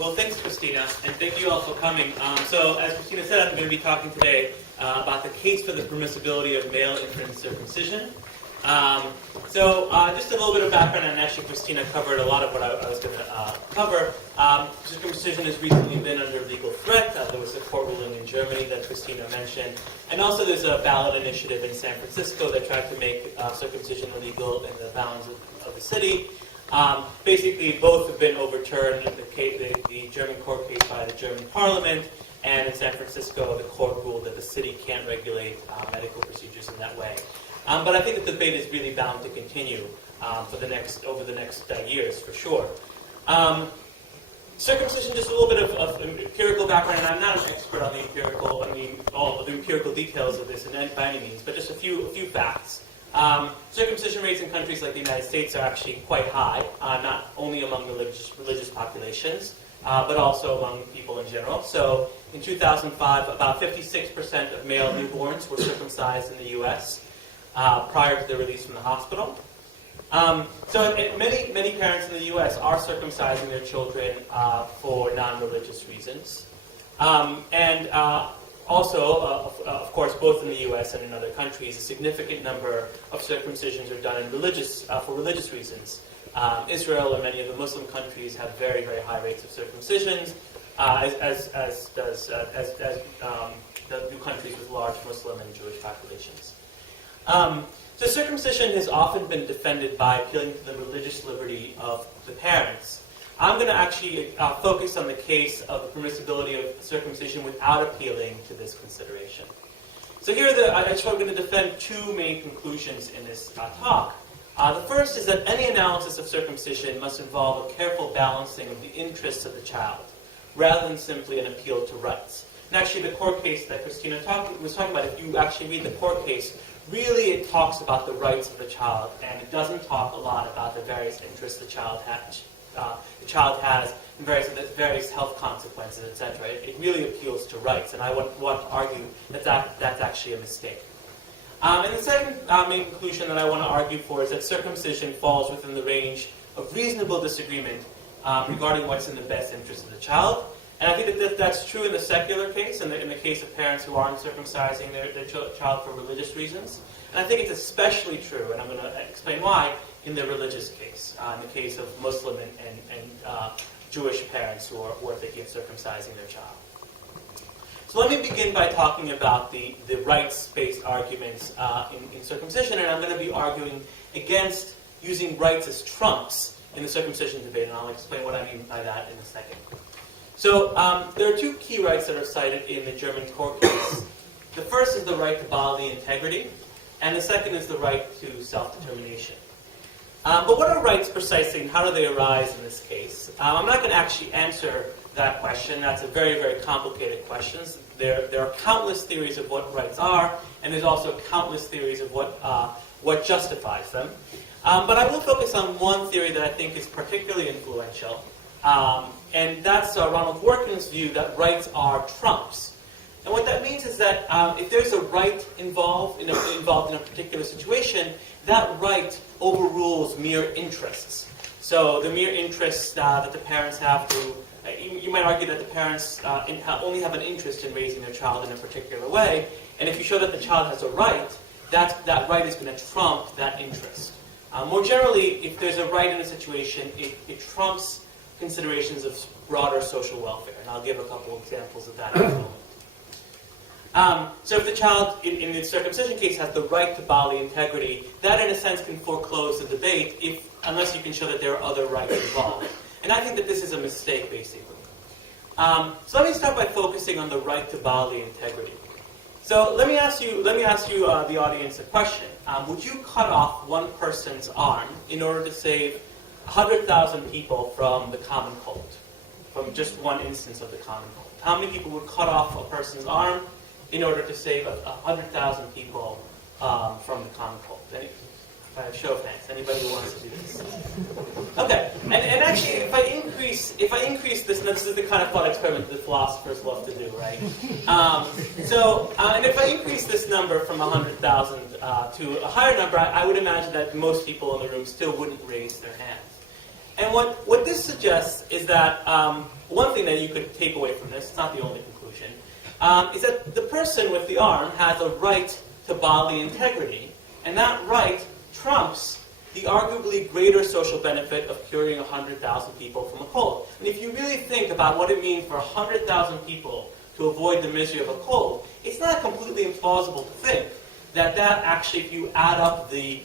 Well, thanks, Christina, and thank you all for coming. So, as Christina said, I'm going to be talking today about the case for the permissibility of male infant circumcision. Just a little bit of background, and actually Christina covered a lot of what I was going to cover. Circumcision has recently been under legal threat. There was a court ruling in Germany that Christina mentioned. And also there's a ballot initiative in San Francisco that tried to make circumcision illegal in the bounds of the city. Basically, both have been overturned in the German court case by the German parliament, and in San Francisco, the court ruled that the city can't regulate medical procedures in that way. But I think the debate is really bound to continue over the next years, for sure. Circumcision, just a little bit of empirical background, and I'm not an expert on all of the empirical details of this by any means, but just a few facts. Circumcision rates in countries like the United States are actually quite high, not only among the religious populations, but also among people in general. So in 2005, about 56% of male newborns were circumcised in the U.S. Prior to their release from the hospital. Many parents in the U.S. are circumcising their children for non-religious reasons. Also, of course, both in the U.S. and in other countries, a significant number of circumcisions are done for religious reasons. Israel and many of the Muslim countries have very, very high rates of circumcisions, as do countries with large Muslim and Jewish populations. So circumcision has often been defended by appealing to the religious liberty of the parents. I'm going to actually focus on the case of the permissibility of circumcision without appealing to this consideration. So here I'm going to defend two main conclusions in this talk. The first is that any analysis of circumcision must involve a careful balancing of the interests of the child, rather than simply an appeal to rights. And actually the court case that Christina was talking about, if you actually read the court case, really it talks about the rights of the child, and it doesn't talk a lot about the various interests the child has and various health consequences, etc. It really appeals to rights, and I want to argue that that's actually a mistake. And the second main conclusion that I want to argue for is that circumcision falls within the range of reasonable disagreement regarding what's in the best interest of the child. And I think that that's true in the secular case, in the case of parents who aren't circumcising their child for religious reasons. And I think it's especially true, and I'm going to explain why, in the religious case, in the case of Muslim and Jewish parents who are thinking of circumcising their child. So let me begin by talking about the rights-based arguments in circumcision, and I'm going to be arguing against using rights as trumps in the circumcision debate, and I'll explain what I mean by that in a second. So there are two key rights that are cited in the German court case. The first is the right to bodily integrity, and the second is the right to self-determination. But what are rights precisely, and how do they arise in this case? I'm not going to actually answer that question. That's a very, very complicated question. There are countless theories of what rights are, and there's also countless theories of what justifies them. But I will focus on one theory that I think is particularly influential, and that's Ronald Dworkin's view that rights are trumps. And what that means is that if there's a right involved in a particular situation, that right overrules mere interests. So the mere interests that the parents have to, you might argue that the parents only have an interest in raising their child in a particular way, and if you show that the child has a right, that right is going to trump that interest. More generally, if there's a right in a situation, it trumps considerations of broader social welfare, and I'll give a couple examples of that in a moment. So if the child, in the circumcision case, has the right to bodily integrity, that in a sense can foreclose the debate unless you can show that there are other rights involved. And I think that this is a mistake, basically. So let me start by focusing on the right to bodily integrity. So let me ask you, the audience, a question. Would you cut off one person's arm in order to save 100,000 people from the common cold? From just one instance of the common cold? How many people would cut off a person's arm in order to save 100,000 people from the common cold? Show of hands. Anybody who wants to do this? Okay. And actually, if I increase this, this is the kind of thought experiment that philosophers love to do, right? And if I increase this number from 100,000 to a higher number, I would imagine that most people in the room still wouldn't raise their hands. And what this suggests is that one thing that you could take away from this, it's not the only conclusion, is that the person with the arm has a right to bodily integrity, and that right trumps the arguably greater social benefit of curing 100,000 people from a cold. And if you really think about what it means for 100,000 people to avoid the misery of a cold, it's not completely implausible to think that actually, if you add up the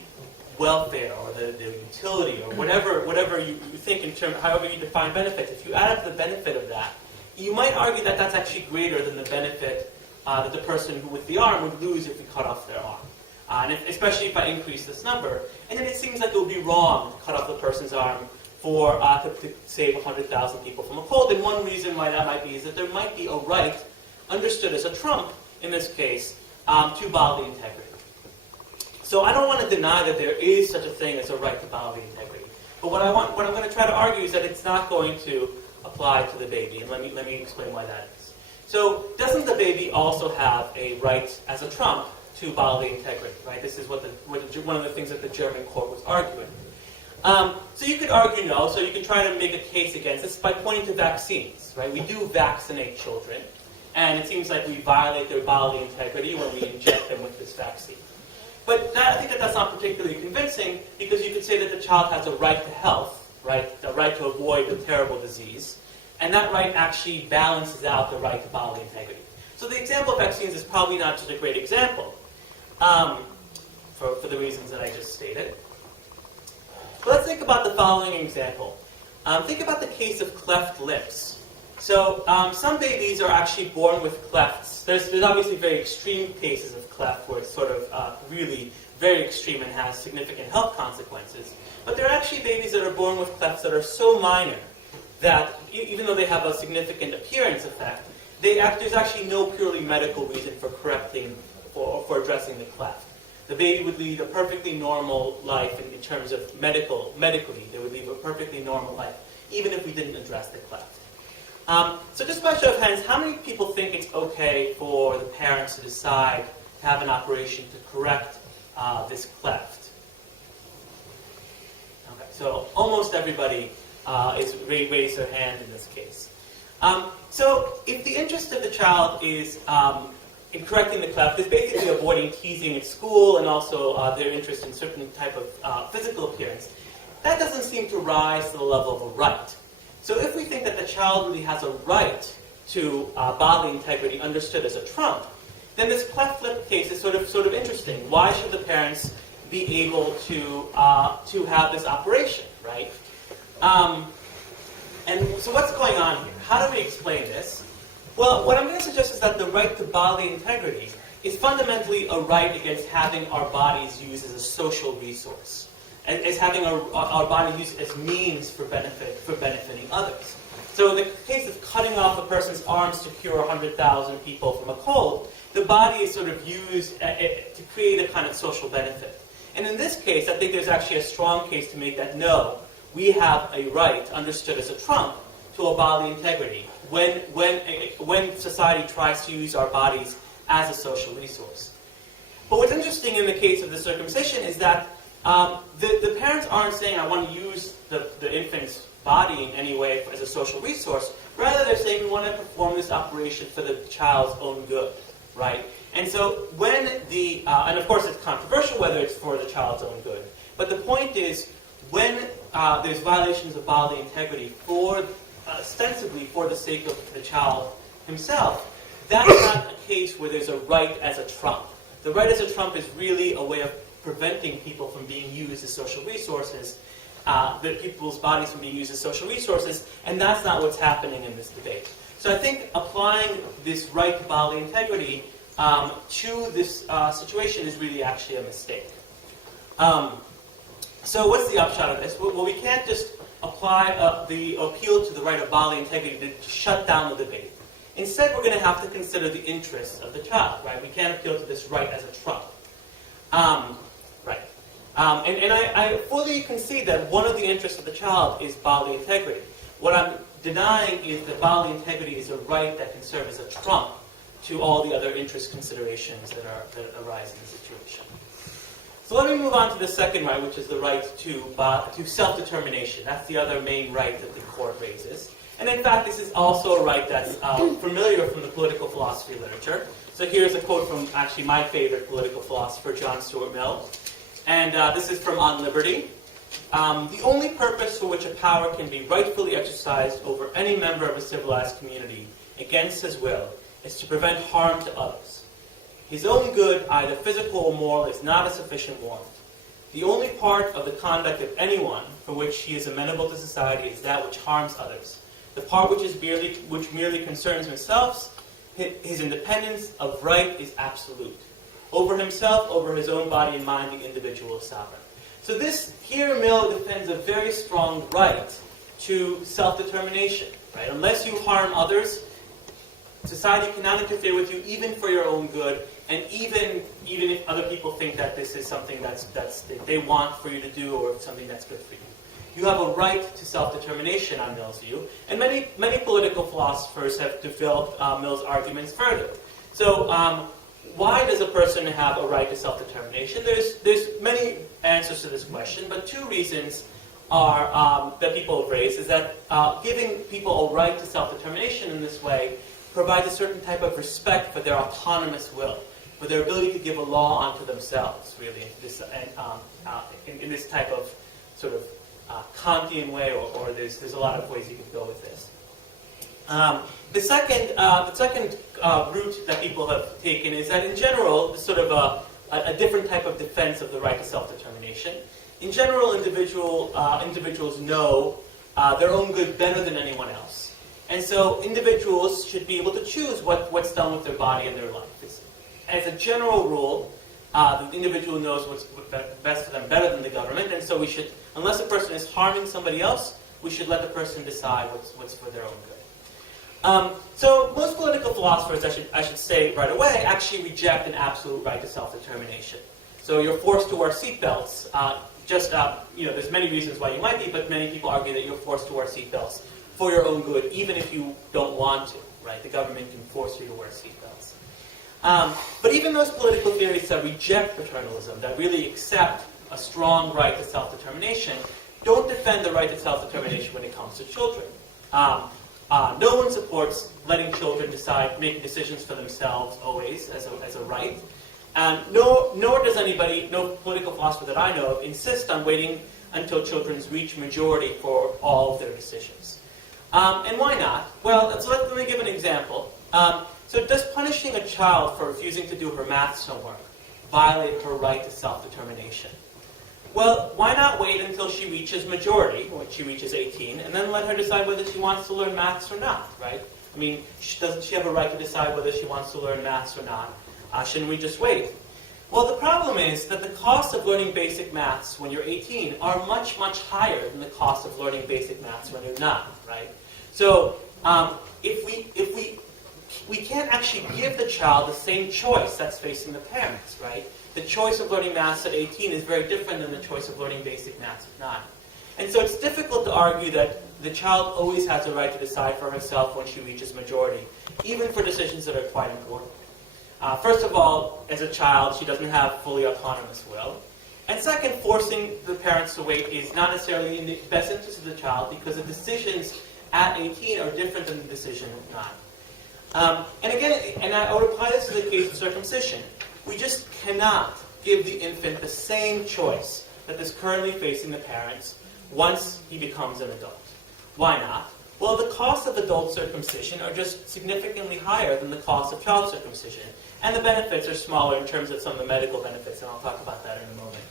welfare or the utility or whatever you think in terms, however you define benefits, if you add up the benefit of that, you might argue that that's actually greater than the benefit that the person who with the arm would lose if we cut off their arm. Especially if I increase this number. And then it seems like it would be wrong to cut off the person's arm to save 100,000 people from a cold. And one reason why that might be is that there might be a right, understood as a trump in this case, to bodily integrity. So I don't want to deny that there is such a thing as a right to bodily integrity. But what I'm going to try to argue is that it's not going to apply to the baby. And let me explain why that is. So doesn't the baby also have a right as a trump to bodily integrity, right? This is one of the things that the German court was arguing. So you could argue no, so you can try to make a case against this by pointing to vaccines, right? We do vaccinate children, and it seems like we violate their bodily integrity when we inject them with this vaccine. But I think that's not particularly convincing, because you could say that the child has a right to health, right? The right to avoid a terrible disease, and that right actually balances out the right to bodily integrity. So the example of vaccines is probably not just a great example, for the reasons that I just stated. But let's think about the following example. Think about the case of cleft lips. So some babies are actually born with clefts. There's obviously very extreme cases of cleft where it's sort of really very extreme and has significant health consequences. But there are actually babies that are born with clefts that are so minor that even though they have a significant appearance effect, there's actually no purely medical reason for correcting or for addressing the cleft. The baby would lead a perfectly normal life in terms of medically. They would lead a perfectly normal life, even if we didn't address the cleft. So just by show of hands, how many people think it's okay for the parents to decide to have an operation to correct this cleft? Okay, so almost everybody is raised their hand in this case. So if the interest of the child is in correcting the cleft, is basically avoiding teasing at school and also their interest in certain type of physical appearance, that doesn't seem to rise to the level of a right. So if we think that the child really has a right to bodily integrity understood as a trump, then this cleft lip case is sort of interesting. Why should the parents be able to have this operation, right? And so what's going on here? How do we explain this? Well, what I'm going to suggest is that the right to bodily integrity is fundamentally a right against having our bodies used as a social resource, as having our bodies used as means for benefiting others. So in the case of cutting off a person's arms to cure 100,000 people from a cold, the body is sort of used to create a kind of social benefit. And in this case, I think there's actually a strong case to make that no, we have a right, understood as a trump, to a bodily integrity when society tries to use our bodies as a social resource. But what's interesting in the case of the circumcision is that the parents aren't saying, I want to use the infant's body in any way as a social resource. Rather, they're saying we want to perform this operation for the child's own good, right? And so when and of course it's controversial whether it's for the child's own good, but the point is when there's violations of bodily integrity ostensibly for the sake of the child himself, that's not a case where there's a right as a trump. The right as a trump is really a way of preventing people from being used as social resources, people's bodies from being used as social resources, and that's not what's happening in this debate. So I think applying this right to bodily integrity to this situation is really actually a mistake. So what's the upshot of this? Well, we can't just apply the appeal to the right of bodily integrity to shut down the debate. Instead, we're going to have to consider the interests of the child, right? We can't appeal to this right as a trump. Right. And I fully concede that one of the interests of the child is bodily integrity. What I'm denying is that bodily integrity is a right that can serve as a trump to all the other interest considerations that arise in the situation. So let me move on to the second right, which is the right to self-determination. That's the other main right that the court raises. And in fact, this is also a right that's familiar from the political philosophy literature. So here's a quote from actually my favorite political philosopher, John Stuart Mill. And this is from On Liberty. The only purpose for which a power can be rightfully exercised over any member of a civilized community against his will is to prevent harm to others. His own good, either physical or moral, is not a sufficient warrant. The only part of the conduct of anyone for which he is amenable to society is that which harms others. The part which merely concerns himself, his independence of right is absolute. Over himself, over his own body and mind, the individual is sovereign. So this, here Mill defends a very strong right to self-determination. Right? Unless you harm others, society cannot interfere with you, even for your own good, and even if other people think that this is something that they want for you to do or something that's good for you. You have a right to self-determination on Mill's view, and many political philosophers have developed Mill's arguments further. So why does a person have a right to self-determination? There's many answers to this question, but two reasons are that people have raised is that giving people a right to self-determination in this way provides a certain type of respect for their autonomous will, for their ability to give a law unto themselves, really, in this type of sort of Kantian way, or there's a lot of ways you can go with this. The second route that people have taken is that in general, sort of a different type of defense of the right to self-determination. In general, individuals know their own good better than anyone else. And so individuals should be able to choose what's done with their body and their life. As a general rule, the individual knows what's best for them better than the government, and so we should, unless a person is harming somebody else, we should let the person decide what's for their own good. So most political philosophers, I should say right away, actually reject an absolute right to self-determination. So you're forced to wear seatbelts. There's many reasons why you might be, but many people argue that you're forced to wear seatbelts for your own good, even if you don't want to, right? The government can force you to wear seatbelts. But even those political theories that reject paternalism, that really accept a strong right to self-determination, don't defend the right to self-determination when it comes to children. No one supports letting children making decisions for themselves always as a right. Nor does anybody, no political philosopher that I know of, insist on waiting until children reach majority for all of their decisions. And why not? Well, so let me give an example. So does punishing a child for refusing to do her maths homework violate her right to self-determination? Well, why not wait until she reaches majority, when she reaches 18, and then let her decide whether she wants to learn maths or not, right? I mean, doesn't she have a right to decide whether she wants to learn maths or not? Shouldn't we just wait? Well, the problem is that the cost of learning basic maths when you're 18 are much, much higher than the cost of learning basic maths when you're not, right? So if we can't actually give the child the same choice that's facing the parents, right? The choice of learning maths at 18 is very different than the choice of learning basic maths at 9. And so it's difficult to argue that the child always has a right to decide for herself when she reaches majority, even for decisions that are quite important. First of all, as a child, she doesn't have fully autonomous will. And second, forcing the parents to wait is not necessarily in the best interest of the child because the decisions at 18 are different than the decision at 9. And again, I would apply this to the case of circumcision. We just cannot give the infant the same choice that is currently facing the parents once he becomes an adult. Why not? Well, the costs of adult circumcision are just significantly higher than the cost of child circumcision. And the benefits are smaller in terms of some of the medical benefits, and I'll talk about that in a moment.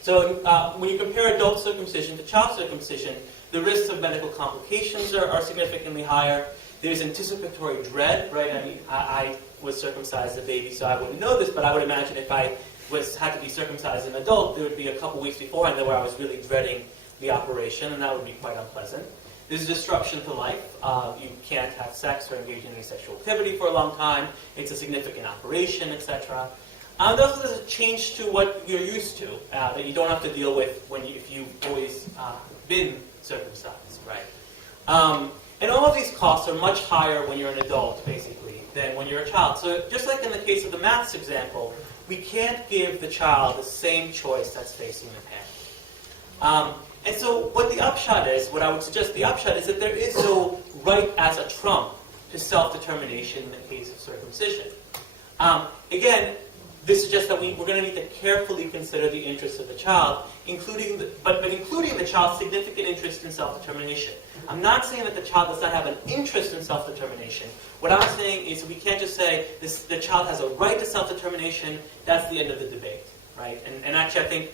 So when you compare adult circumcision to child circumcision, the risks of medical complications are significantly higher. There's anticipatory dread, right? I mean, I was circumcised as a baby, so I wouldn't know this, but I would imagine if I had to be circumcised as an adult, there would be a couple weeks beforehand where I was really dreading the operation, and that would be quite unpleasant. There's disruption to life. You can't have sex or engage in any sexual activity for a long time. It's a significant operation, etc. There's a change to what you're used to that you don't have to deal with if you've always been circumcised, right? And all of these costs are much higher when you're an adult, basically, than when you're a child. So just like in the case of the maths example, we can't give the child the same choice that's facing the parent. And so what the upshot is, what I would suggest the upshot is that there is no right as a trump to self-determination in the case of circumcision. Again, this suggests that we're going to need to carefully consider the interests of the child, including the child's significant interest in self-determination. I'm not saying that the child does not have an interest in self-determination. What I'm saying is we can't just say the child has a right to self-determination. That's the end of the debate, right? And actually, I think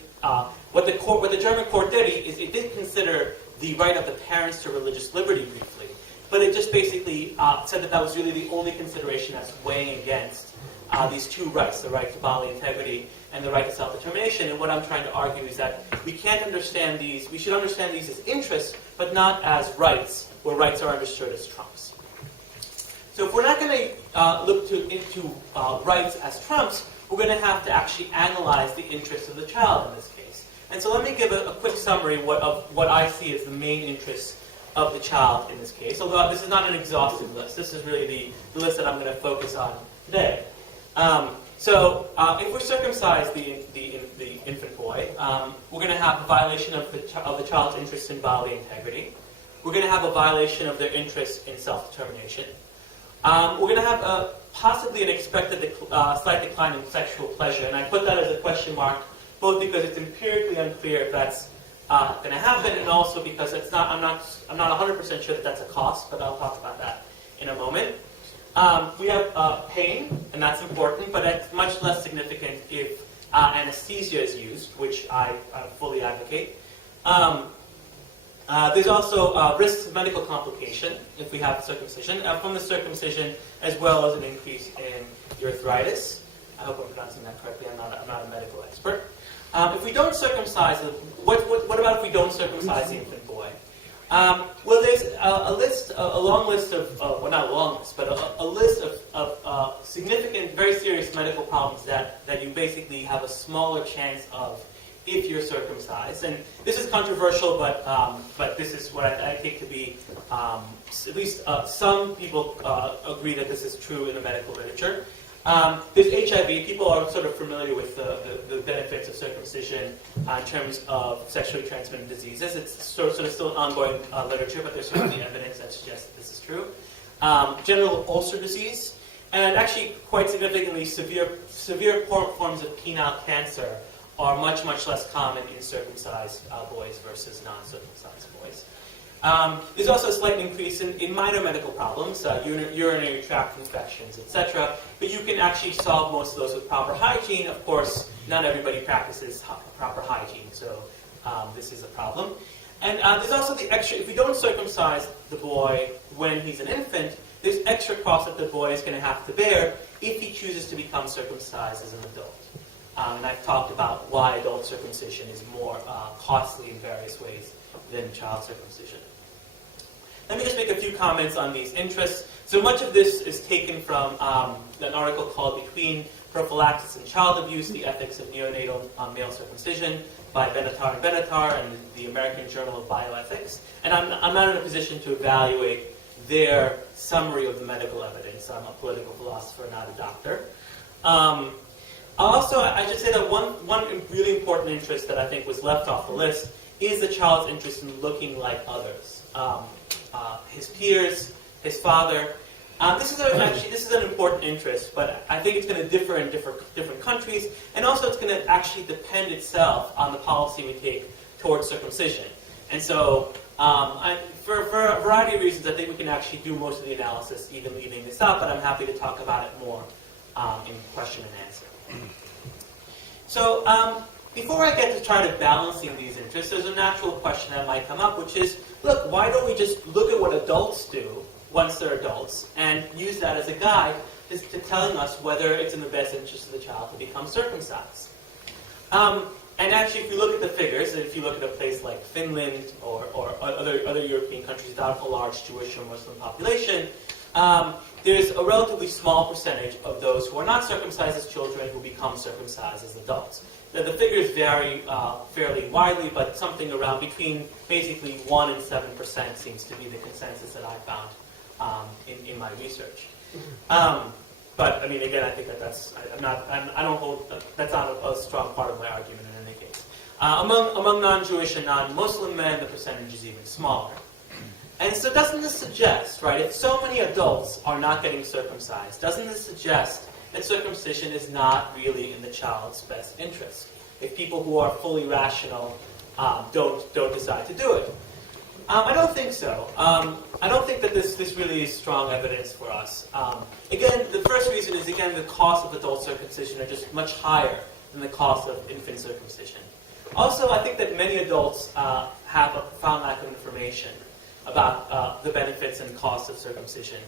what the German court did is it did consider the right of the parents to religious liberty briefly, but it just basically said that was really the only consideration that's weighing against these two rights, the right to bodily integrity and the right to self-determination. And what I'm trying to argue is that we should understand these as interests, but not as rights, where rights are understood as trumps. So if we're not going to look into rights as trumps, we're going to have to actually analyze the interests of the child in this case. And so let me give a quick summary of what I see as the main interests of the child in this case, although this is not an exhaustive list. This is really the list that I'm going to focus on today. If we circumcise the infant boy, we're going to have a violation of the child's interest in bodily integrity. We're going to have a violation of their interest in self-determination. We're going to have possibly an expected slight decline in sexual pleasure, and I put that as a question mark, both because it's empirically unclear if that's going to happen, and also because I'm not 100% sure that that's a cost, but I'll talk about that in a moment. We have pain, and that's important, but it's much less significant if anesthesia is used, which I fully advocate. There's also risks of medical complication if we have circumcision, from the circumcision, as well as an increase in urethritis. I hope I'm pronouncing that correctly. I'm not a medical expert. If we don't circumcise, what about if we don't circumcise the infant boy? Well, there's a long list of, well, not a long list, but a list of significant, very serious medical problems that you basically have a smaller chance of if you're circumcised. And this is controversial, but this is what I take to be, at least some people agree that this is true in the medical literature. There's HIV. People are sort of familiar with the benefits of circumcision in terms of sexually transmitted diseases. It's sort of still an ongoing literature, but there's certainly evidence that suggests that this is true. Genital ulcer disease, and actually quite significantly, severe forms of penile cancer are much, much less common in circumcised boys versus non-circumcised boys. There's also a slight increase in minor medical problems, urinary tract infections, etc. But you can actually solve most of those with proper hygiene. Of course, not everybody practices proper hygiene, so this is a problem. And there's also the extra, if we don't circumcise the boy when he's an infant, there's extra costs that the boy is going to have to bear if he chooses to become circumcised as an adult. And I've talked about why adult circumcision is more costly in various ways than child circumcision. Let me just make a few comments on these interests. So much of this is taken from an article called Between Prophylaxis and Child Abuse, The Ethics of Neonatal Male Circumcision by Benatar and Benatar and the American Journal of Bioethics. And I'm not in a position to evaluate their summary of the medical evidence. I'm a political philosopher, not a doctor. Also, I should say that one really important interest that I think was left off the list is the child's interest in looking like others. His peers, his father. This is an important interest, but I think it's going to differ in different countries, and also it's going to actually depend itself on the policy we take towards circumcision. And so, for a variety of reasons, I think we can actually do most of the analysis even leaving this out, but I'm happy to talk about it more in question and answer. So, before I get to try to balancing these interests, there's a natural question that might come up, which is, look, why don't we just look at what adults do once they're adults and use that as a guide to telling us whether it's in the best interest of the child to become circumcised? And actually, if you look at the figures, if you look at a place like Finland or other European countries without a large Jewish or Muslim population, there's a relatively small percentage of those who are not circumcised as children who become circumcised as adults. Now, the figures vary fairly widely, but something around between basically 1% and 7% seems to be the consensus that I found in my research. But I mean, again, I think that's I don't hold that's not a strong part of my argument in any case. Among non-Jewish and non-Muslim men, the percentage is even smaller. And so doesn't this suggest, right, if so many adults are not getting circumcised, doesn't this suggest that circumcision is not really in the child's best interest? If people who are fully rational don't decide to do it. I don't think so. I don't think that this really is strong evidence for us. Again, the first reason is, again, the cost of adult circumcision are just much higher than the cost of infant circumcision. Also, I think that many adults have a profound lack of information about the benefits and costs of circumcision.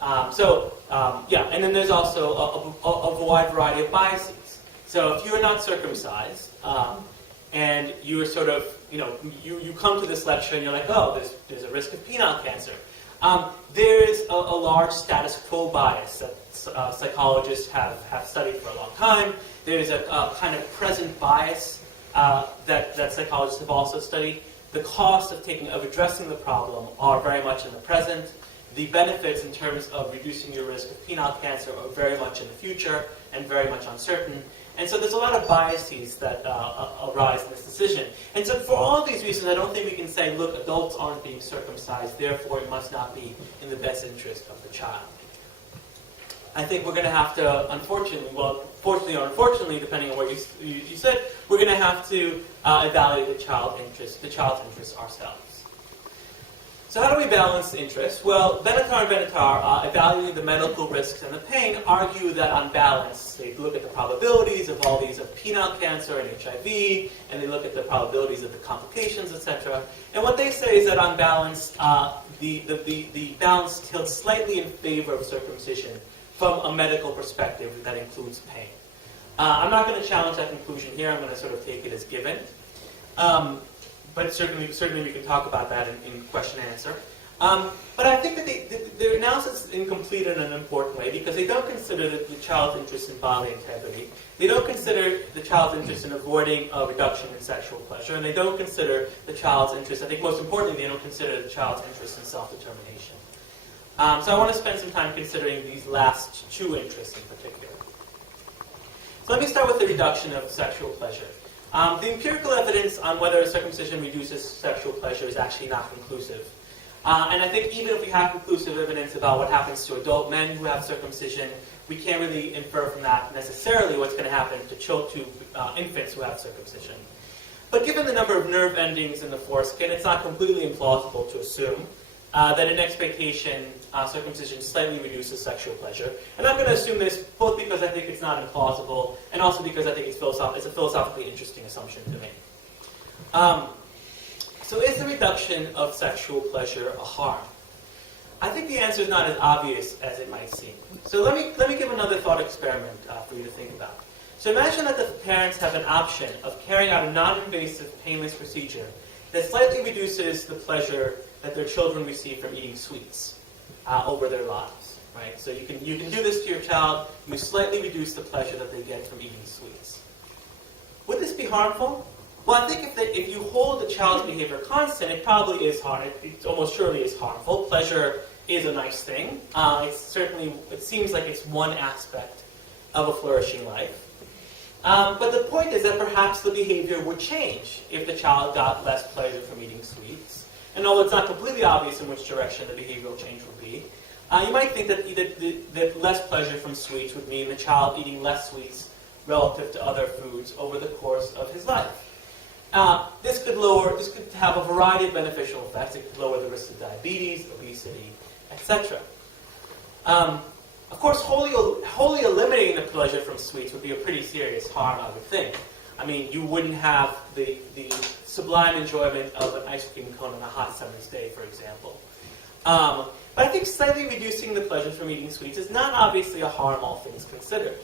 And then there's also a wide variety of biases. So if you're not circumcised, and you're sort of, you come to this lecture and you're like, oh, there's a risk of penile cancer. There's a large status quo bias that psychologists have studied for a long time. There's a kind of present bias that psychologists have also studied. The costs of addressing the problem are very much in the present. The benefits in terms of reducing your risk of penile cancer are very much in the future and very much uncertain. And so there's a lot of biases that arise in this decision. And so for all of these reasons, I don't think we can say, look, adults aren't being circumcised, therefore it must not be in the best interest of the child. I think we're going to have to, fortunately or unfortunately, depending on what you said, we're going to have to evaluate the child's interests ourselves. So how do we balance interests? Well, Benatar and Benatar, evaluating the medical risks and the pain, argue that on balance, they look at the probabilities of all these, of penile cancer and HIV, and they look at the probabilities of the complications, etc. And what they say is that on balance, the balance tilts slightly in favor of circumcision from a medical perspective that includes pain. I'm not going to challenge that conclusion here. I'm going to sort of take it as given. But certainly we can talk about that in question and answer. But I think that their analysis is incomplete in an important way because they don't consider the child's interest in bodily integrity. They don't consider the child's interest in avoiding a reduction in sexual pleasure. And they don't consider the child's interest, I think most importantly, they don't consider the child's interest in self-determination. So I want to spend some time considering these last two interests in particular. So let me start with the reduction of sexual pleasure. The empirical evidence on whether circumcision reduces sexual pleasure is actually not conclusive. And I think even if we have conclusive evidence about what happens to adult men who have circumcision, we can't really infer from that necessarily what's going to happen to infants who have circumcision. But given the number of nerve endings in the foreskin, it's not completely implausible to assume that in expectation, circumcision slightly reduces sexual pleasure. And I'm going to assume this both because I think it's not implausible and also because I think it's a philosophically interesting assumption to make. So is the reduction of sexual pleasure a harm? I think the answer is not as obvious as it might seem. So let me give another thought experiment for you to think about. So imagine that the parents have an option of carrying out a non-invasive, painless procedure that slightly reduces the pleasure that their children receive from eating sweets over their lives, right? So you can do this to your child. You slightly reduce the pleasure that they get from eating sweets. Would this be harmful? Well, I think if you hold the child's behavior constant, it probably is harmful. It almost surely is harmful. Pleasure is a nice thing. It seems like it's one aspect of a flourishing life. But the point is that perhaps the behavior would change if the child got less pleasure from eating sweets. And although it's not completely obvious in which direction the behavioral change would be, you might think that less pleasure from sweets would mean the child eating less sweets relative to other foods over the course of his life. This could have a variety of beneficial effects. It could lower the risk of diabetes, obesity, etc. Of course, wholly eliminating the pleasure from sweets would be a pretty serious harm, I would think. I mean, you wouldn't have the sublime enjoyment of an ice cream cone on a hot summer's day, for example. But I think slightly reducing the pleasure from eating sweets is not obviously a harm, all things considered.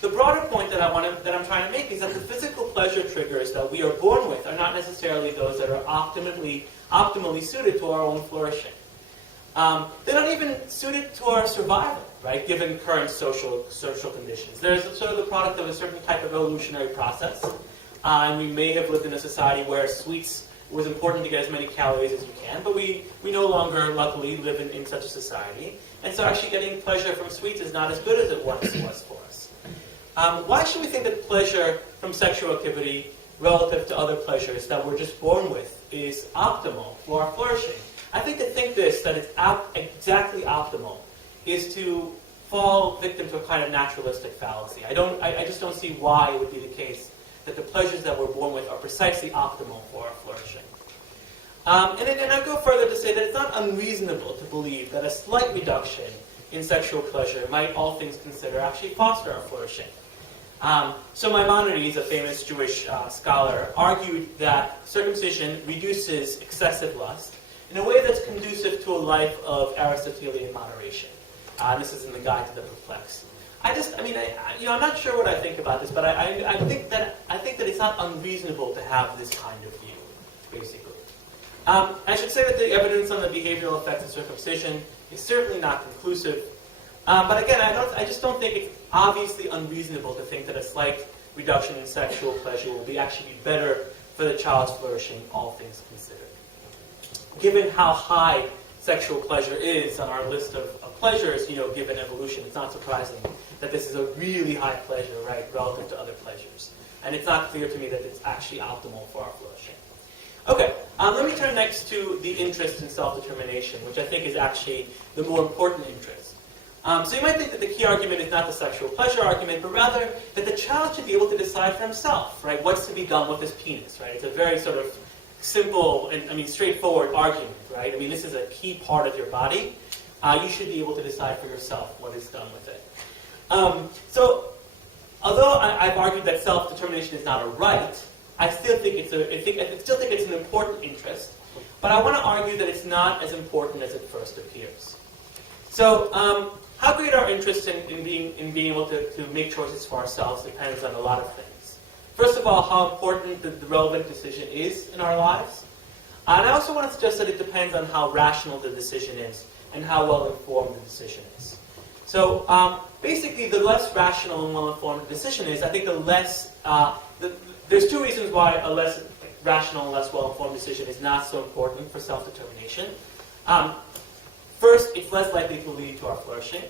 The broader point that I'm trying to make is that the physical pleasure triggers that we are born with are not necessarily those that are optimally suited to our own flourishing. They're not even suited to our survival, right, given current social conditions. They're sort of the product of a certain type of evolutionary process. And we may have lived in a society where sweets It was important to get as many calories as you can, but we no longer, luckily, live in such a society. And so actually getting pleasure from sweets is not as good as it once was for us. Why should we think that pleasure from sexual activity relative to other pleasures that we're just born with is optimal for our flourishing? I think to think this, that it's exactly optimal, is to fall victim to a kind of naturalistic fallacy. I just don't see why it would be the case that the pleasures that we're born with are precisely optimal for our flourishing. And I go further to say that it's not unreasonable to believe that a slight reduction in sexual pleasure might, all things considered, actually foster our flourishing. So Maimonides, a famous Jewish scholar, argued that circumcision reduces excessive lust in a way that's conducive to a life of Aristotelian moderation. This is in the Guide to the Perplexed. I'm not sure what I think about this, but I think that it's not unreasonable to have this kind of view, basically. I should say that the evidence on the behavioral effects of circumcision is certainly not conclusive. But again, I just don't think it's obviously unreasonable to think that a slight reduction in sexual pleasure will actually be better for the child's flourishing, all things considered. Given how high sexual pleasure is on our list of pleasures, given evolution, it's not surprising that this is a really high pleasure, right, relative to other pleasures. And it's not clear to me that it's actually optimal for our flourishing. Okay, let me turn next to the interest in self-determination, which I think is actually the more important interest. So you might think that the key argument is not the sexual pleasure argument, but rather that the child should be able to decide for himself, right, what's to be done with his penis, right? It's a very sort of simple and straightforward argument, right? This is a key part of your body. You should be able to decide for yourself what is done with it. So, although I've argued that self-determination is not a right, I still think it's an important interest. But I want to argue that it's not as important as it first appears. So, how great our interest in being able to make choices for ourselves depends on a lot of things. First of all, how important the relevant decision is in our lives. And I also want to suggest that it depends on how rational the decision is and how well-informed the decision is. So basically, the less rational and well-informed the decision is, I think the less... there's two reasons why a less rational and less well-informed decision is not so important for self-determination. First, it's less likely to lead to our flourishing.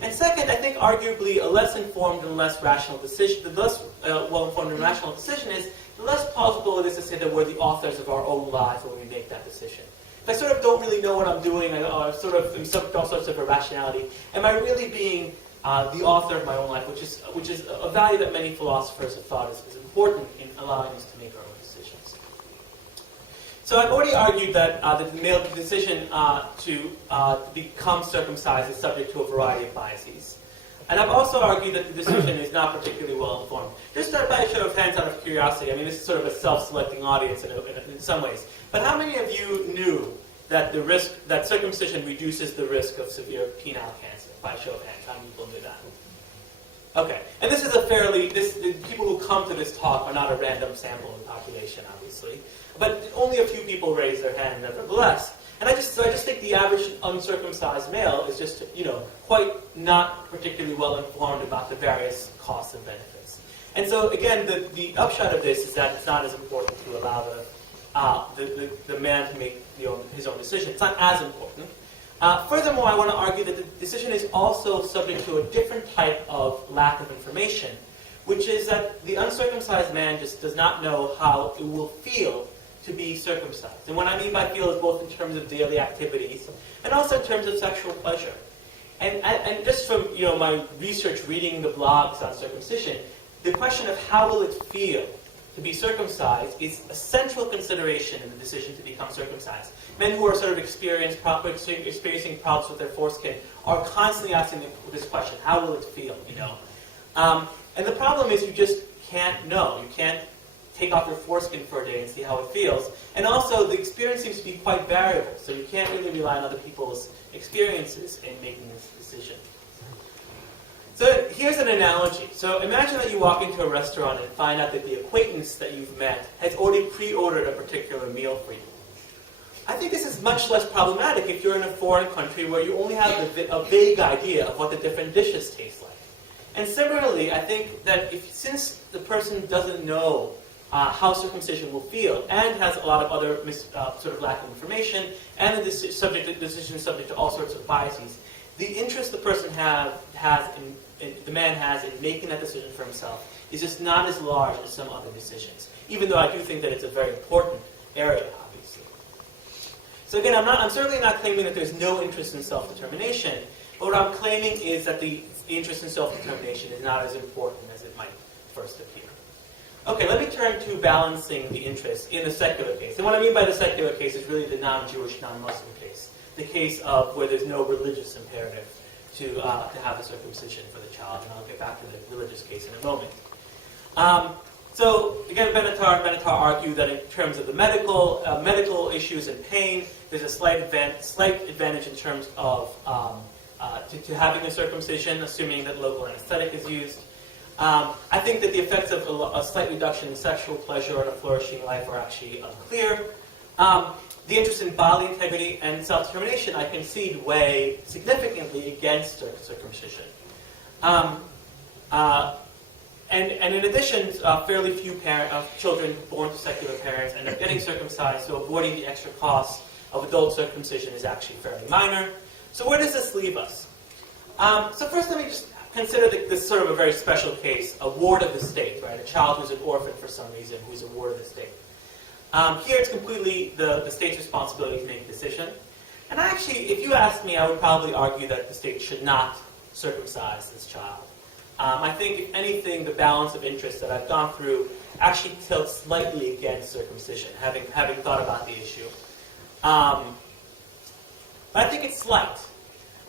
And second, I think arguably a less informed and less rational decision, the less well-informed and rational decision is, the less plausible it is to say that we're the authors of our own lives when we make that decision. If I sort of don't really know what I'm doing, I'm sort of in all sorts of irrationality, am I really being the author of my own life, which is a value that many philosophers have thought is important in allowing us to make our own decisions. So I've already argued that the male decision to become circumcised is subject to a variety of biases. And I've also argued that the decision is not particularly well informed. Just by a show of hands out of curiosity, this is sort of a self-selecting audience in some ways. But how many of you knew that that circumcision reduces the risk of severe penile cancer? By a show of hands, how many people knew that? Okay, and this is the people who come to this talk are not a random sample of the population, obviously. But only a few people raise their hand nevertheless. And I just think the average uncircumcised male is just, quite not particularly well informed about the various costs and benefits. And so again, the upshot of this is that it's not as important to allow the man to make his own decision. It's not as important. Furthermore, I want to argue that the decision is also subject to a different type of lack of information, which is that the uncircumcised man just does not know how it will feel to be circumcised. And what I mean by feel is both in terms of daily activities and also in terms of sexual pleasure. And just from my research reading the blogs on circumcision, the question of how will it feel to be circumcised is a central consideration in the decision to become circumcised. Men who are sort of experiencing problems with their foreskin are constantly asking this question, how will it feel, And the problem is you just can't know. You can't take off your foreskin for a day and see how it feels. And also, the experience seems to be quite variable, so you can't really rely on other people's experiences in making this decision. So here's an analogy. So imagine that you walk into a restaurant and find out that the acquaintance that you've met has already pre-ordered a particular meal for you. I think this is much less problematic if you're in a foreign country where you only have a vague idea of what the different dishes taste like. And similarly, I think that since the person doesn't know how circumcision will feel, and has a lot of other sort of lack of information, and the decision is subject to all sorts of biases. The interest the person the man has in making that decision for himself is just not as large as some other decisions, even though I do think that it's a very important area, obviously. So again, I'm certainly not claiming that there's no interest in self-determination, but what I'm claiming is that the interest in self-determination is not as important as it might first appear. Okay, let me turn to balancing the interest in the secular case. And what I mean by the secular case is really the non-Jewish, non-Muslim case. The case of where there's no religious imperative to have a circumcision for the child. And I'll get back to the religious case in a moment. So again, Benatar argued that in terms of the medical issues and pain, there's a slight advantage in terms of to having a circumcision, assuming that local anesthetic is used. I think that the effects of a slight reduction in sexual pleasure and a flourishing life are actually unclear. The interest in bodily integrity and self-determination, I concede, weigh significantly against circumcision. And in addition, fairly few children born to secular parents end up getting circumcised, so avoiding the extra costs of adult circumcision is actually fairly minor. So where does this leave us? So first, let me just consider this sort of a very special case, a ward of the state, right? A child who's an orphan for some reason, who's a ward of the state. Here, it's completely the state's responsibility to make a decision. And actually, if you ask me, I would probably argue that the state should not circumcise this child. I think, if anything, the balance of interest that I've gone through actually tilts slightly against circumcision, having thought about the issue. But I think it's slight.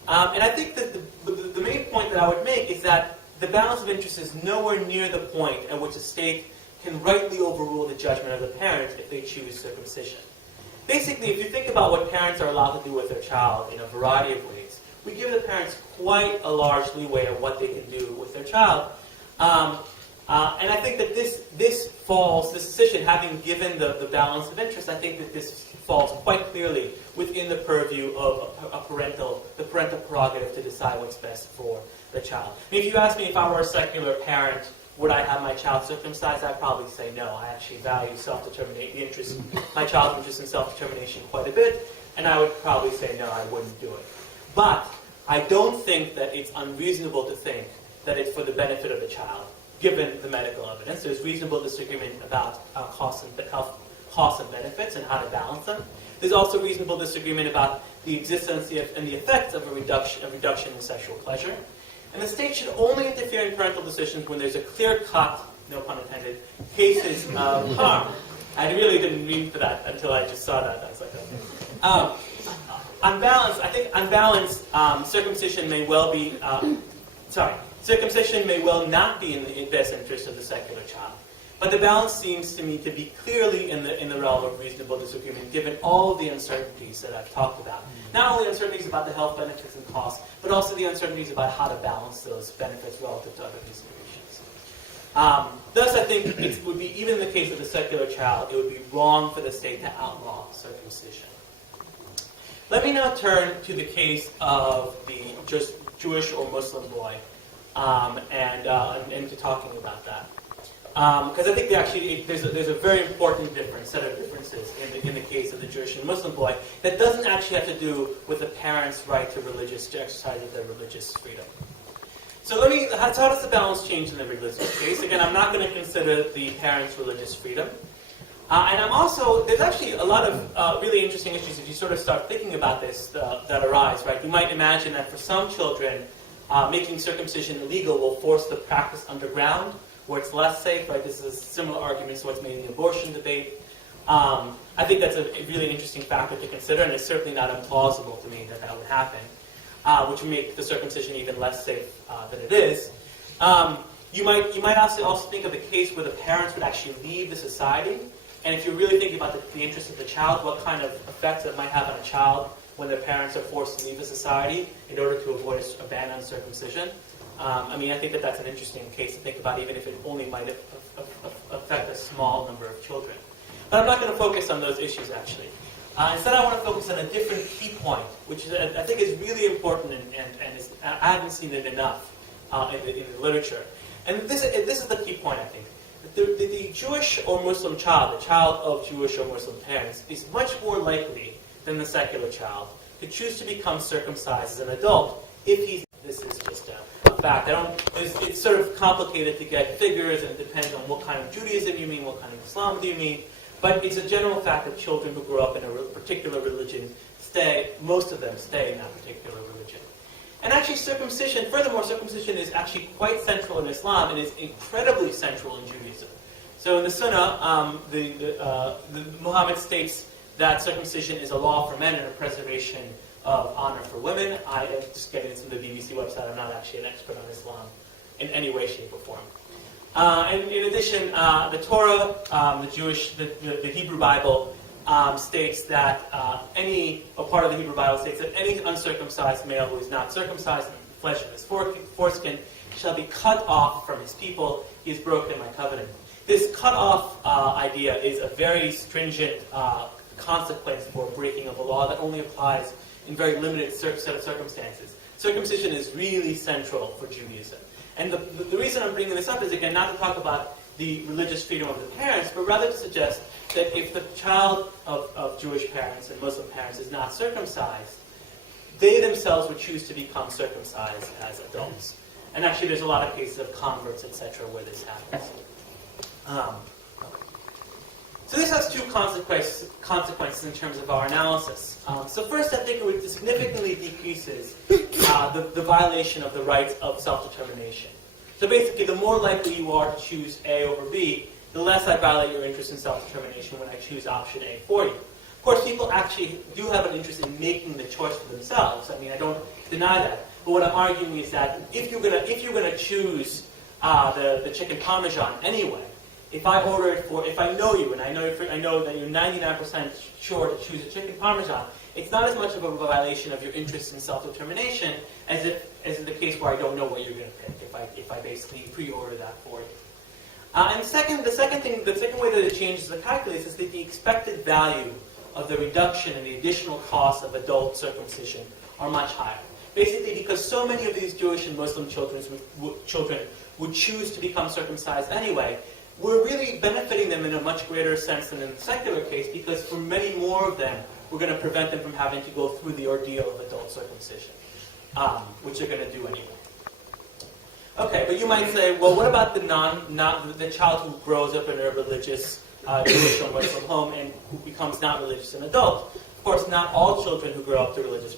And I think that the main point that I would make is that the balance of interest is nowhere near the point at which a state can rightly overrule the judgment of the parents if they choose circumcision. Basically, if you think about what parents are allowed to do with their child in a variety of ways, we give the parents quite a large leeway of what they can do with their child. And I think that this decision, having given the balance of interest, I think that this falls quite clearly within the purview of the parental prerogative to decide what's best for the child. I mean, if you ask me if I were a secular parent, would I have my child circumcised? I'd probably say no. I actually value self-determination, my child's interest in self-determination quite a bit, and I would probably say no, I wouldn't do it. But I don't think that it's unreasonable to think that it's for the benefit of the child, given the medical evidence. There's reasonable disagreement about costs and benefits and how to balance them. There's also reasonable disagreement about the existence and the effects of a reduction in sexual pleasure. And the state should only interfere in parental decisions when there's a clear-cut, no pun intended, cases of harm. I really didn't mean for that until I just saw that. I was like, okay. On balance, circumcision may well be, circumcision may well not be in the best interest of the secular child. But the balance seems to me to be clearly in the realm of reasonable disagreement, given all the uncertainties that I've talked about. Not only uncertainties about the health benefits and costs, but also the uncertainties about how to balance those benefits relative to other considerations. Thus, I think it would be, even in the case of the secular child, it would be wrong for the state to outlaw circumcision. Let me now turn to the case of the Jewish or Muslim boy, and to talking about that. Because I think there's a very important set of differences in the case of the Jewish and Muslim boy that doesn't actually have to do with the parents' right to exercise of their religious freedom. So how does the balance change in the religious case? Again, I'm not going to consider the parents' religious freedom. And there's actually a lot of really interesting issues if you sort of start thinking about this that arise, right? You might imagine that for some children, making circumcision illegal will force the practice underground, where it's less safe, right? This is a similar argument to what's made in the abortion debate. I think that's a really interesting factor to consider, and it's certainly not implausible to me that would happen, which would make the circumcision even less safe than it is. You might also think of a case where the parents would actually leave the society, and if you're really thinking about the interest of the child, what kind of effects it might have on a child when their parents are forced to leave the society in order to avoid a ban on circumcision. I think that that's an interesting case to think about, even if it only might affect a small number of children. But I'm not going to focus on those issues, actually. Instead, I want to focus on a different key point, which I think is really important, and I haven't seen it enough in the literature. And this is the key point, I think. the Jewish or Muslim child, the child of Jewish or Muslim parents, is much more likely than the secular child to choose to become circumcised as an adult if he's. This is just a fact. It's sort of complicated to get figures, and it depends on what kind of Judaism you mean, what kind of Islam do you mean. But it's a general fact that children who grow up in a particular religion most of them stay in that particular religion. And actually furthermore, circumcision is actually quite central in Islam and is incredibly central in Judaism. So in the Sunnah, Muhammad states that circumcision is a law for men and a preservation of honor for women. I am just getting this from the BBC website. I'm not actually an expert on Islam in any way, shape, or form. And in addition, the Torah, the Hebrew Bible, states that part of the Hebrew Bible states that any uncircumcised male who is not circumcised in the flesh of his foreskin shall be cut off from his people. He has broken my covenant. This cut off idea is a very stringent consequence for breaking of a law that only applies in very limited set of circumstances. Circumcision is really central for Judaism. And the reason I'm bringing this up is, again, not to talk about the religious freedom of the parents, but rather to suggest that if the child of Jewish parents and Muslim parents is not circumcised, they themselves would choose to become circumcised as adults. And actually there's a lot of cases of converts, etc., where this happens. So this has two consequences in terms of our analysis. So first, I think it significantly decreases the violation of the rights of self-determination. So basically, the more likely you are to choose A over B, the less I violate your interest in self-determination when I choose option A for you. Of course, people actually do have an interest in making the choice for themselves. I mean, I don't deny that. But what I'm arguing is that if you're gonna choose the chicken parmesan anyway, if I know you and I know that you're 99% sure to choose a chicken parmesan, it's not as much of a violation of your interest in self-determination as in the case where I don't know what you're going to pick. If I basically pre-order that for you. And the second way that it changes the calculus is that the expected value of the reduction and the additional cost of adult circumcision are much higher. Basically, because so many of these Jewish and Muslim children would choose to become circumcised anyway, we're really benefiting them in a much greater sense than in the secular case, because for many more of them, we're going to prevent them from having to go through the ordeal of adult circumcision, which they're going to do anyway. Okay, but you might say, well, what about the child who grows up in a religious Jewish or Muslim home and who becomes not religious an adult? Of course, not all children who grow up to religious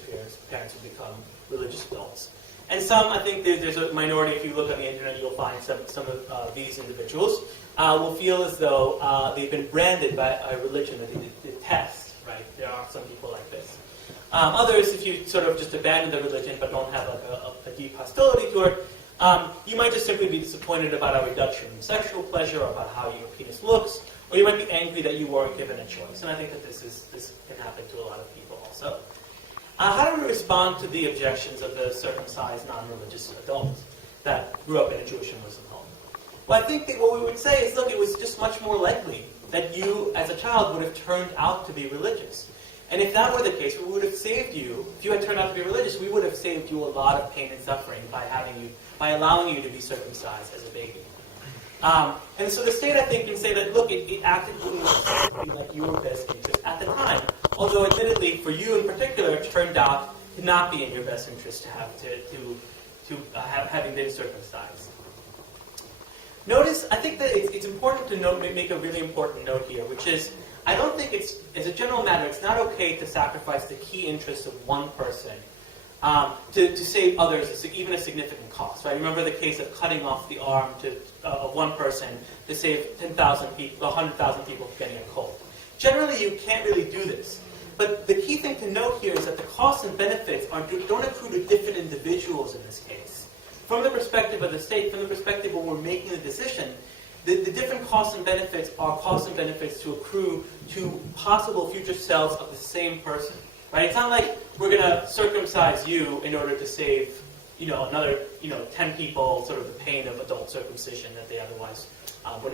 parents will become religious adults. And some, I think there's a minority, if you look on the internet, you'll find some of these individuals will feel as though they've been branded by a religion that they detest, right? There are some people like this. Others, if you sort of just abandon the religion but don't have a deep hostility to it, you might just simply be disappointed about a reduction in sexual pleasure or about how your penis looks, or you might be angry that you weren't given a choice. And I think that this can happen to a lot of people also. How do we respond to the objections of the circumcised, non-religious adults that grew up in a Jewish and Muslim home? Well, I think that what we would say is, look, it was just much more likely that you, as a child, would have turned out to be religious. And if that were the case, we would have saved you, if you had turned out to be religious, we would have saved you a lot of pain and suffering by allowing you to be circumcised as a baby. And so the state, I think, can say that, look, it acted in like your best interest at the time. Although, admittedly, for you in particular, it turned out to not be in your best interest to have having been circumcised. Notice, I think that it's important to make a really important note here, which is, I don't think as a general matter, it's not okay to sacrifice the key interests of one person to save others, even a significant cost. Right? Remember the case of cutting off the arm of one person to save 10,000 people, 100,000 people from getting a cold. Generally, you can't really do this. But the key thing to note here is that the costs and benefits don't accrue to different individuals in this case. From the perspective of the state, from the perspective when we're making the decision, the different costs and benefits are costs and benefits to accrue to possible future selves of the same person. Right? It's not like we're going to circumcise you in order to save, another, 10 people sort of the pain of adult circumcision that they otherwise would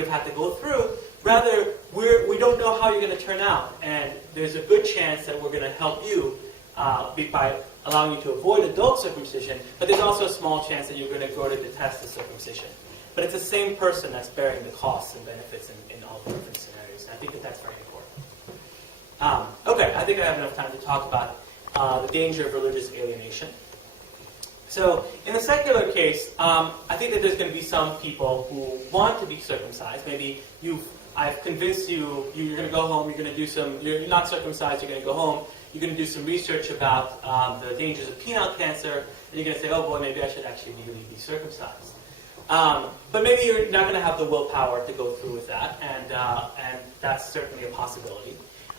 have had to go through. Rather, we don't know how you're going to turn out, and there's a good chance that we're going to help you by allowing you to avoid adult circumcision, but there's also a small chance that you're going to grow to detest the circumcision. But it's the same person that's bearing the costs and benefits in all the different scenarios. And I think that that's very important. Okay, I think I have enough time to talk about the danger of religious alienation. So, in the secular case, I think that there's going to be some people who want to be circumcised. Maybe I've convinced you, you're going to go home, you're not circumcised, you're going to go home, you're going to do some research about the dangers of penile cancer, and you're going to say, oh boy, maybe I should actually really be circumcised. But maybe you're not going to have the willpower to go through with that, and that's certainly a possibility.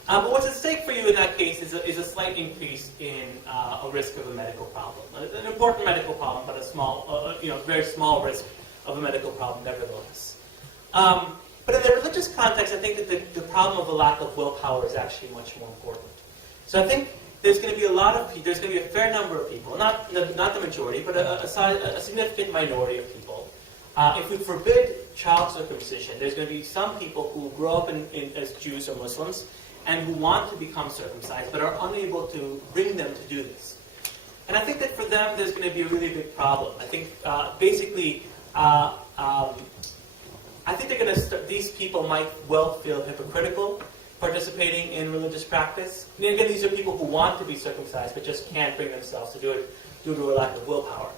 But what's at stake for you in that case is a slight increase in a risk of a medical problem. An important medical problem, but a small, very small risk of a medical problem nevertheless. But in the religious context, I think that the problem of a lack of willpower is actually much more important. So I think there's going to be there's going to be a fair number of people, not the majority, but a significant minority of people. If we forbid child circumcision, there's going to be some people who grow up as Jews or Muslims and who want to become circumcised, but are unable to bring them to do this. And I think that for them, there's going to be a really big problem. I think I think they're going to these people might well feel hypocritical participating in religious practice. And again, these are people who want to be circumcised, but just can't bring themselves to do it due to a lack of willpower.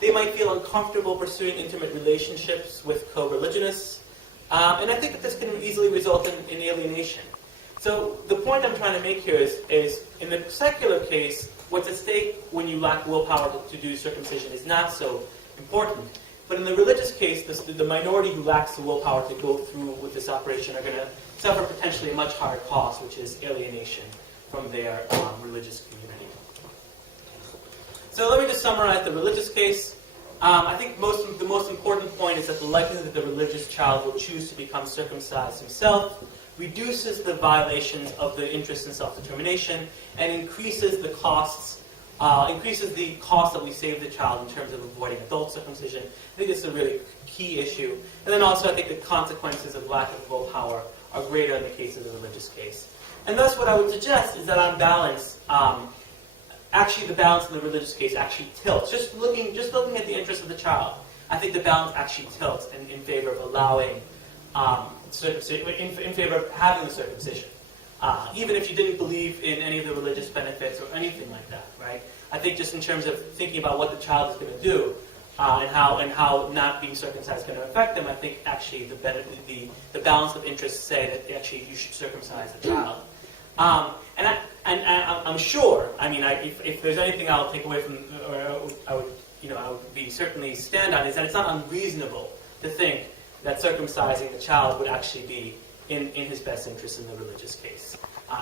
They might feel uncomfortable pursuing intimate relationships with co-religionists. And I think that this can easily result in alienation. So the point I'm trying to make here is in the secular case, what's at stake when you lack willpower to do circumcision is not so important. But in the religious case, the minority who lacks the willpower to go through with this operation are going to suffer potentially a much higher cost, which is alienation from their religious community. So let me just summarize the religious case. I think the most important point is that the likelihood that the religious child will choose to become circumcised himself reduces the violations of the interest in self-determination and increases the cost that we save the child in terms of avoiding adult circumcision. I think this is a really key issue. And then also I think the consequences of lack of willpower are greater in the case of the religious case. And thus what I would suggest is that on balance, actually the balance in the religious case actually tilts. Just looking at the interest of the child, I think the balance actually tilts in favor of allowing in favor of having the circumcision. Even if you didn't believe in any of the religious benefits or anything like that, right? I think just in terms of thinking about what the child is going to do and how not being circumcised is going to affect them, I think actually the balance of interests say that actually you should circumcise the child. And I'm sure. I mean, if there's anything I'll take away from, or I would be certainly stand on, is that it's not unreasonable to think that circumcising the child would actually be in his best interest in the religious case.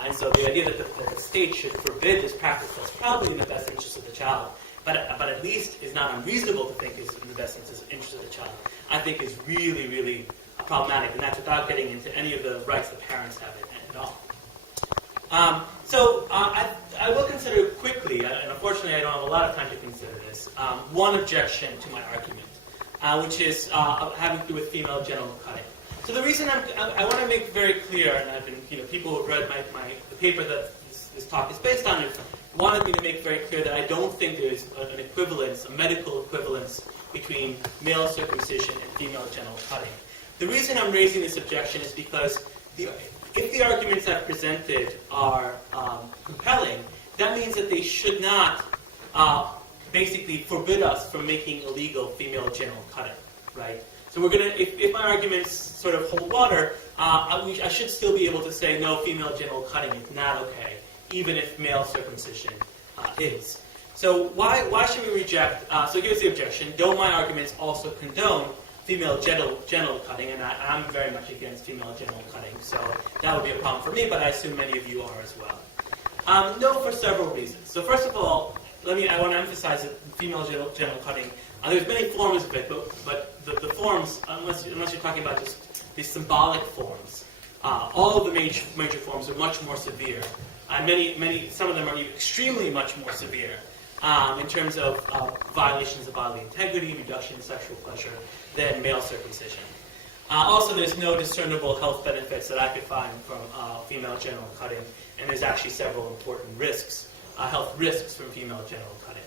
And so the idea that the state should forbid this practice that's probably in the best interest of the child, but at least is not unreasonable to think is in the best interest of the child, I think is really, really problematic, and that's without getting into any of the rights that parents have at all. So I will consider quickly, and unfortunately I don't have a lot of time to consider this, one objection to my argument, which is having to do with female genital cutting. So the reason I want to make very clear, and I've been, people who have read the paper that this talk is based on, have wanted me to make very clear that I don't think there's an equivalence, a medical equivalence, between male circumcision and female genital cutting. The reason I'm raising this objection is because if the arguments I've presented are compelling, that means that they should not basically forbid us from making illegal female genital cutting, right? So we're going to, if my arguments sort of hold water, I should still be able to say no, female genital cutting is not okay, even if male circumcision is. So why should we reject? So here's the objection: don't my arguments also condone female genital cutting? And I'm very much against female genital cutting, so that would be a problem for me. But I assume many of you are as well. No, for several reasons. So first of all, I want to emphasize that female genital cutting. There's many forms of it, but the forms, unless you're talking about just the symbolic forms, all of the major forms are much more severe. Some of them are extremely much more severe in terms of violations of bodily integrity, reduction in sexual pleasure than male circumcision. Also, there's no discernible health benefits that I could find from female genital cutting, and there's actually several important risks health risks from female genital cutting.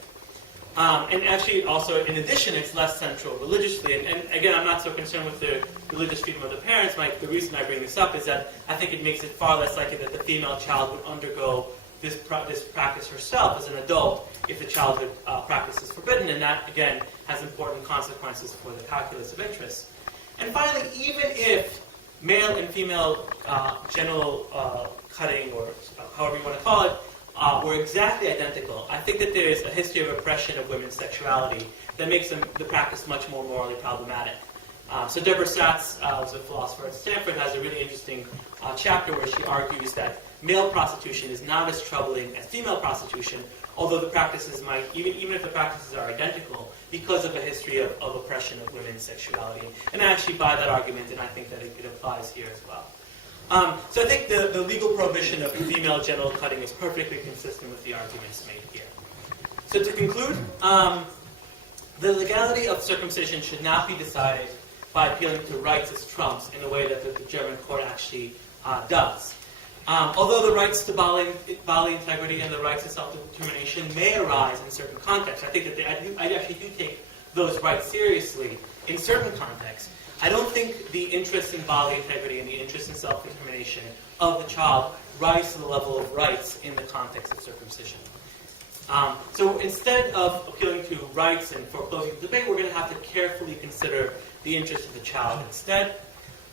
And actually, also, in addition, it's less central religiously. And again, I'm not so concerned with the religious freedom of the parents. The reason I bring this up is that I think it makes it far less likely that the female child would undergo this practice herself as an adult if the childhood practice is forbidden. And that, again, has important consequences for the calculus of interest. And finally, even if male and female genital cutting, or however you want to call it, were exactly identical, I think that there is a history of oppression of women's sexuality that makes the practice much more morally problematic. So Deborah Satz, who's a philosopher at Stanford, has a really interesting chapter where she argues that male prostitution is not as troubling as female prostitution, although the practices might, even if the practices are identical, because of a history of oppression of women's sexuality. And I actually buy that argument, and I think that it applies here as well. So I think the legal prohibition of female genital cutting is perfectly consistent with the arguments made here. So to conclude, the legality of circumcision should not be decided by appealing to rights as trumps in the way that the German court actually does. Although the rights to bodily integrity and the rights to self-determination may arise in certain contexts, I think that I actually do take those rights seriously in certain contexts. I don't think the interest in bodily integrity and the interest in self-determination of the child rise to the level of rights in the context of circumcision. So instead of appealing to rights and foreclosing the debate, we're going to have to carefully consider the interest of the child instead.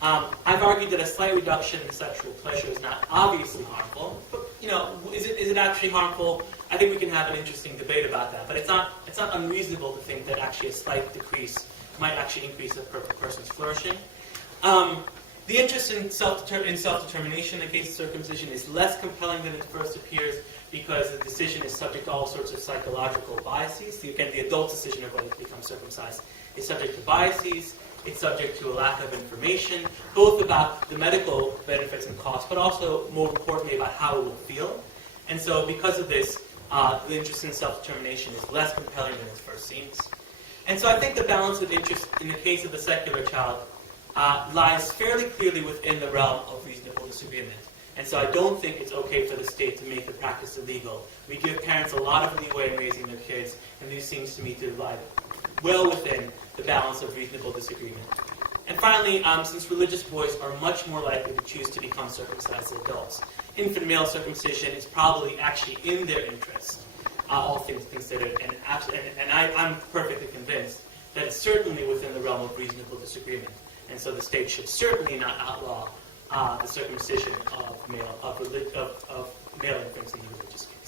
I've argued that a slight reduction in sexual pleasure is not obviously harmful, but is it actually harmful? I think we can have an interesting debate about that. But it's not unreasonable to think that actually a slight decrease might actually increase a person's flourishing. The interest in self-determination in the case of circumcision is less compelling than it first appears because the decision is subject to all sorts of psychological biases. Again, the adult decision of whether to become circumcised is subject to biases. It's subject to a lack of information, both about the medical benefits and costs, but also, more importantly, about how it will feel. And so because of this, the interest in self-determination is less compelling than it first seems. And so I think the balance of interest in the case of the secular child lies fairly clearly within the realm of reasonable disagreement. And so I don't think it's okay for the state to make the practice illegal. We give parents a lot of leeway in raising their kids, and this seems to me to lie well within the balance of reasonable disagreement. And finally, since religious boys are much more likely to choose to become circumcised as adults, infant male circumcision is probably actually in their interest, all things considered, and I'm perfectly convinced that it's certainly within the realm of reasonable disagreement. And so the state should certainly not outlaw the circumcision of male infants in the religious case.